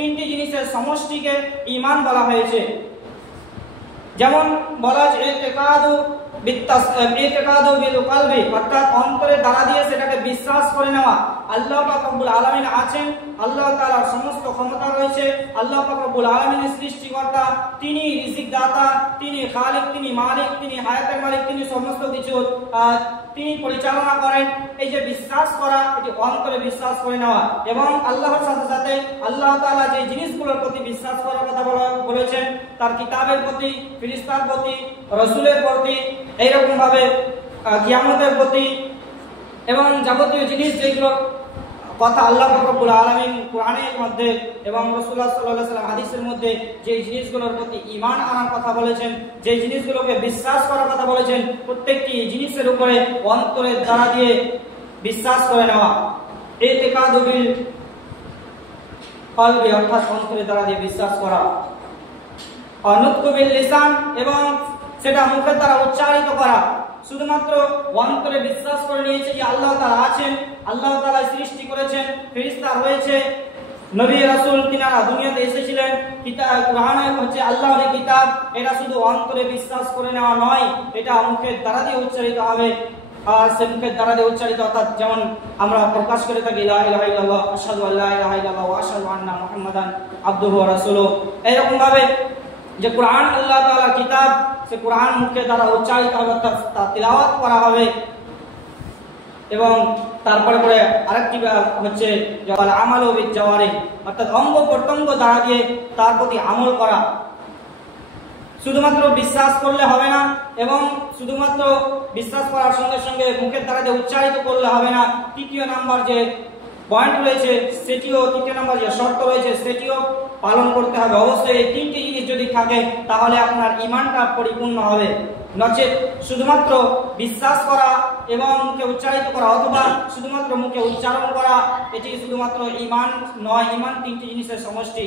তিনটি জিনিসের সমষ্টিকে ঈমান বলা হয়েছে। যেমন বলা হয়েছে ইতিকাদু বিল কলবি, অর্থাৎ অন্তরের দ্বারা দিয়ে সেটাকে বিশ্বাস করে নেওয়া আল্লাহ পাক রব্বুল আলামিন আছেন, আল্লাহ তাআলার সমস্ত ক্ষমতা রয়েছে, আল্লাহ পাক রব্বুল আলামিনের সৃষ্টিকর্তা, তিনি রিজিক দাতা, তিনি খালিক, তিনি মালিক, তিনি হায়াতের মালিক, তিনি সমস্ত কিছু তিনি পরিচালনা করেন। এই যে বিশ্বাস করা, এটি অন্তরে বিশ্বাস করে নেওয়া। এবং আল্লাহর সাথে সাথে আল্লাহ তাআলা যে জিনিসগুলোর প্রতি বিশ্বাস করার কথা বলেছেন, তার কিতাবের প্রতি, ফেরেশতার প্রতি, রাসূলের প্রতি, এইরকম ভাবে কিয়ামতের প্রতি এবং যাবতীয় জিনিস যেগুলো কথা আল্লাহ পাক রব্বুল আলামিন কোরআনের মধ্যে এবং রাসূলুল্লাহ সাল্লাল্লাহু আলাইহি ওয়াসাল্লাম হাদিসের মধ্যে যে জিনিসগুলোর প্রতি ঈমান আনার কথা বলেছেন, যে জিনিসগুলোকে বিশ্বাস করার কথা বলেছেন, প্রত্যেকটি জিনিসের উপরে অন্তরের দ্বারা দিয়ে বিশ্বাস করে নেওয়া। ইতিকাদু বিল কলবি, অর্থাৎ অন্তরের দ্বারা দিয়ে বিশ্বাস করা। নুতকু বিল লিসান, এবং সেটা মুখের দ্বারা উচ্চারিত করা। শুধুমাত্র অন্তরে বিশ্বাস করে নিয়েছে যে আল্লাহ তাআলা আছেন, আল্লাহ তাআলা সৃষ্টি করেছেন, ফেরেশতা রয়েছে, নবী রাসূল তিনারা দুনিয়াতে এসেছিলেন, কিতাব কুরআন হচ্ছে আল্লাহর কিতাব, এটা শুধু অন্তরে বিশ্বাস করে নেওয়া নয়, এটা মুখের দ্বারা দিয়ে উচ্চারিত হবে। আর সে মুখের দ্বারা দিয়ে উচ্চারিত, অর্থাৎ যেমন আমরা প্রকাশ করে থাকি লা ইলাহা ইল্লাল্লাহ, আশহাদু আল্লা ইলাহা ইল্লাল্লাহ ওয়া আশহাদু আন্না মুহাম্মাদান আবদুহু ওয়া রাসূলুহু, এরকম ভাবে যে কোরআন আল্লাহ তাআলা কিতাব, সে কোরআন মুখের দ্বারা উচ্চারিত হবে, তা তিলাওয়াত করা হবে। এবং তারপরে পরে আরেকটি হচ্ছে আমাল বিল জাওয়ারিহ, অর্থাৎ অঙ্গ প্রত্যঙ্গ দ্বারা দিয়ে তার প্রতি আমল করা। শুধুমাত্র বিশ্বাস করলে হবে না, এবং শুধুমাত্র বিশ্বাস করার সঙ্গে সঙ্গে মুখের দ্বারা দিয়ে উচ্চারিত করলে হবে না। তৃতীয় নাম্বার যে পয়েন্ট রয়েছে সেটিও, তৃতীয় নাম্বার যে শর্ত রয়েছে সেটিও পালন করতে হবে। অবশ্যই এই তিনটি জিনিস যদি থাকে তাহলে আপনার ঈমানটা পরিপূর্ণ হবে। নচেত শুধুমাত্র বিশ্বাস করা এবং মুখে উচ্চারিত করা অথবা শুধুমাত্র মুখে উচ্চারণ করা, এটি শুধুমাত্র ঈমান নয়। ঈমান তিনটি জিনিসের সমষ্টি।